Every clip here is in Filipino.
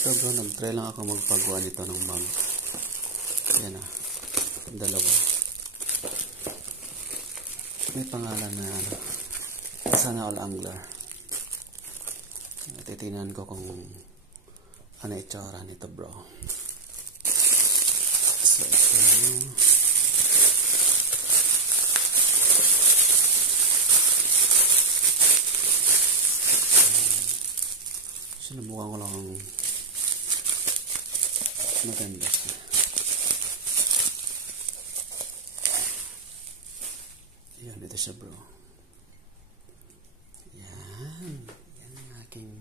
Ito bro, nag-try lang ako magpagawa nito ng mug. Yan ah, dalawa. May pangalan na Sana All Angler. Titingnan ko kung ano itsura nito bro. So ito, sinubukan ko lang maganda siya. Yan, ito siya bro. Yan. Yan ang aking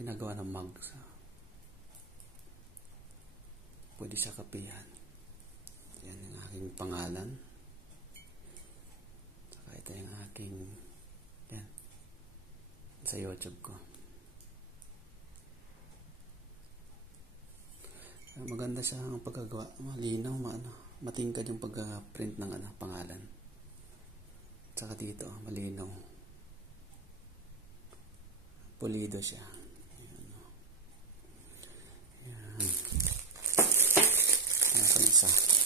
pinagawa ng mug. Pwede sa kapihan. Yan ang aking pangalan. Saka ito yung aking yan sa YouTube ko. Maganda siya ang pagkagawa. Malinaw, matingkad yung pag-print ng pangalan. Saka dito, malinaw. Pulido siya. Ayan. Ayan. Ito isa.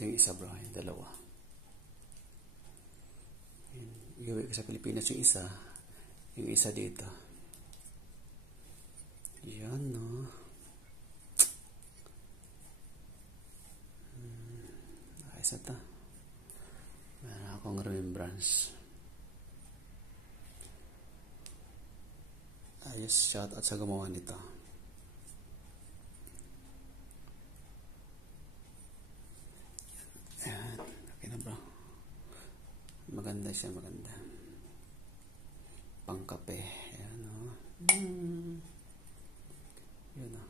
Ito yung isa bro, yung dalawa. Gawin ko sa Pilipinas yung isa dito. Yan no. Ayos ito. Meron akong remembrance. Ayos, shout out sa gumawa nito. Maganda siya, maganda. Pangkape. Ayan o. Yun o.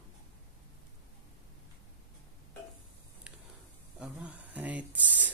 Alright.